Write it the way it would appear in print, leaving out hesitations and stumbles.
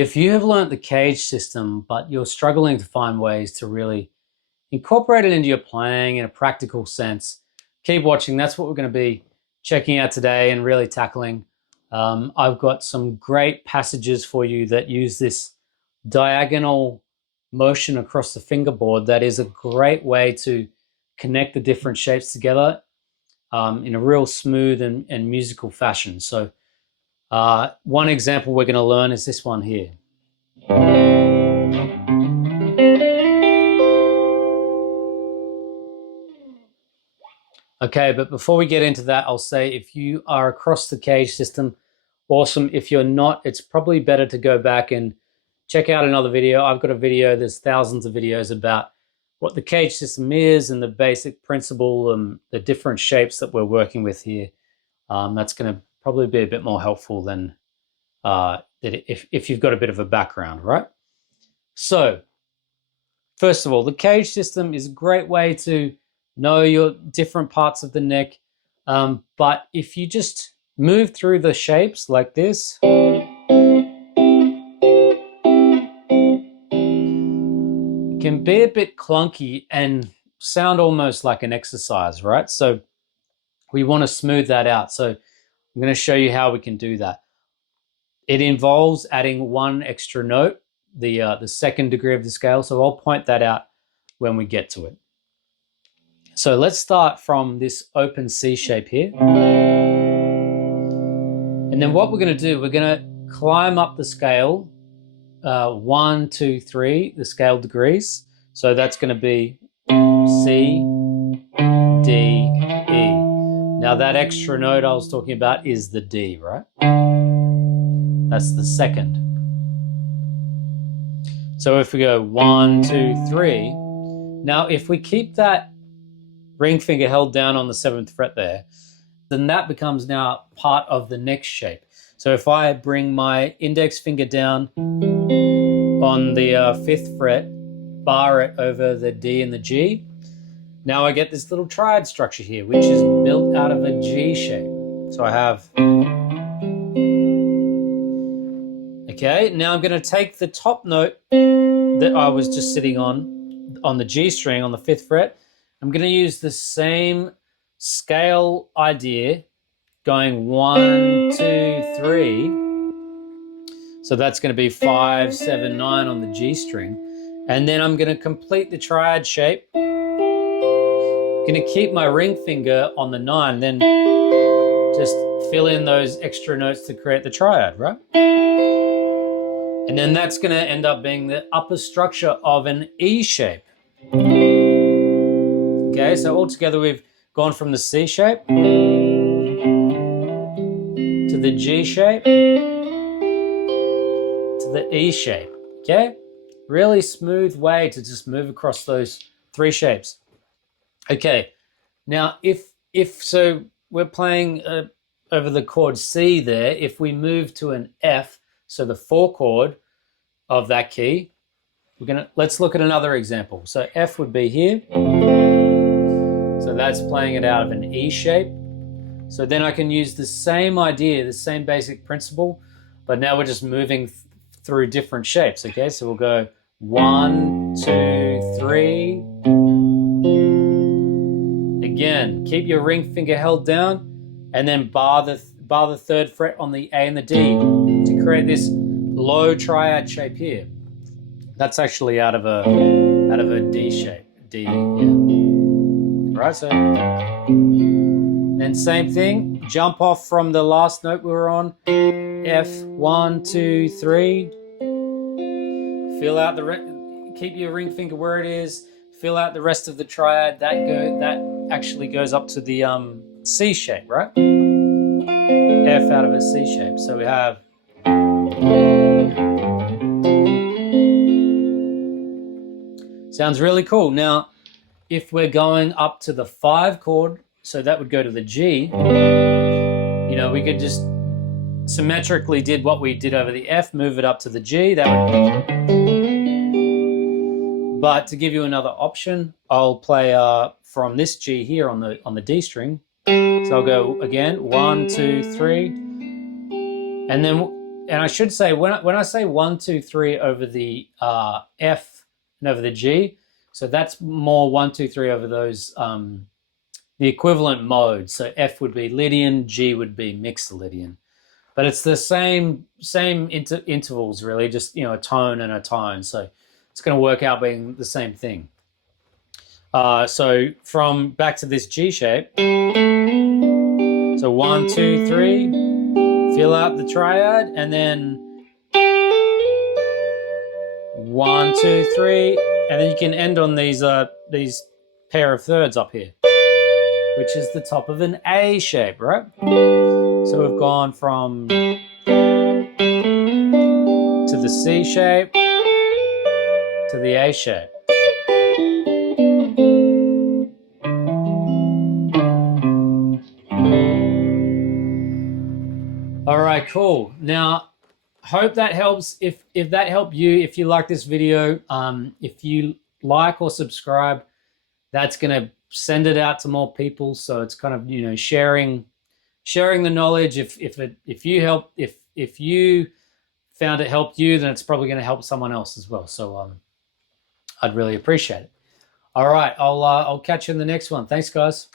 If you have learnt the CAGED system, but you're struggling to find ways to really incorporate it into your playing in a practical sense, keep watching. That's what we're going to be checking out today and really tackling. I've got some great passages for you that use this diagonal motion across the fingerboard. That is a great way to connect the different shapes together in a real smooth and musical fashion. So one example we're going to learn is this one here. Okay, but before we get into that, I'll say if you are across the CAGED system, awesome. If you're not, it's probably better to go back and check out another video. I've got a video, there's thousands of videos about what the CAGED system is and the basic principle and the different shapes that we're working with here. That's going to probably be a bit more helpful than if you've got a bit of a background, right? So, first of all, the CAGED system is a great way to know your different parts of the neck. But if you just move through the shapes like this, it can be a bit clunky and sound almost like an exercise, right? So we want to smooth that out. So I'm going to show you how we can do that. It involves adding one extra note, the second degree of the scale. So I'll point that out when we get to it. So let's start from this open C shape here. And then what we're going to do, we're going to climb up the scale, 1, 2, 3, the scale degrees. So that's going to be C, D, E. Now that extra note I was talking about is the D, right? That's the second. So if we go 1, 2, 3, now if we keep that ring finger held down on the 7th fret there, then that becomes now part of the next shape. So if I bring my index finger down on the 5th fret, bar it over the D and the G, now I get this little triad structure here, which is built out of a G shape. So I have, okay, now I'm going to take the top note that I was just sitting on the G string on the 5th fret. I'm going to use the same scale idea, going 1, 2, 3. So that's going to be 5, 7, 9 on the G string. And then I'm going to complete the triad shape. Going to keep my ring finger on the 9, then just fill in those extra notes to create the triad, right? And then that's going to end up being the upper structure of an E shape. Okay, so altogether we've gone from the C shape to the G shape to the E shape. Okay, really smooth way to just move across those 3 shapes. Okay, now if so we're playing over the chord C there. If we move to an F, so the 4 chord of that key, let's look at another example. So F would be here. So that's playing it out of an E shape. So then I can use the same idea, the same basic principle, but now we're just moving through different shapes. Okay, so we'll go 1, 2, 3. Again, keep your ring finger held down and then bar the 3rd fret on the A and the D to create this low triad shape here. That's actually out of a D shape. D, yeah. Right, so then same thing, jump off from the last note we were on, F, 1, 2, 3. Fill out keep your ring finger where it is. Fill out the rest of the triad. That actually goes up to the C shape, right? F out of a C shape. So we have. Sounds really cool. Now, if we're going up to the 5 chord, so that would go to the G, you know, we could just symmetrically did what we did over the F, move it up to the G. But to give you another option, I'll play from this G here on the D string. So I'll go again, 1, 2, 3, and then and I should say when I say 1, 2, 3 over the F and over the G, so that's more 1, 2, 3 over those the equivalent modes. So F would be Lydian, G would be mixed Lydian, but it's the same intervals really, just a tone and a tone. So it's going to work out being the same thing. So from back to this G shape. So 1, 2, 3, fill out the triad, and then 1, 2, 3, and then you can end on these pair of thirds up here, which is the top of an A shape, right? So we've gone from to the C shape to the A shape. All right, cool. Now, hope that helps. If that helped you, if you like this video, if you like or subscribe, that's going to send it out to more people. So it's kind of sharing the knowledge. If you found it helped you, then it's probably going to help someone else as well. So I'd really appreciate it. All right, I'll catch you in the next one. Thanks, guys.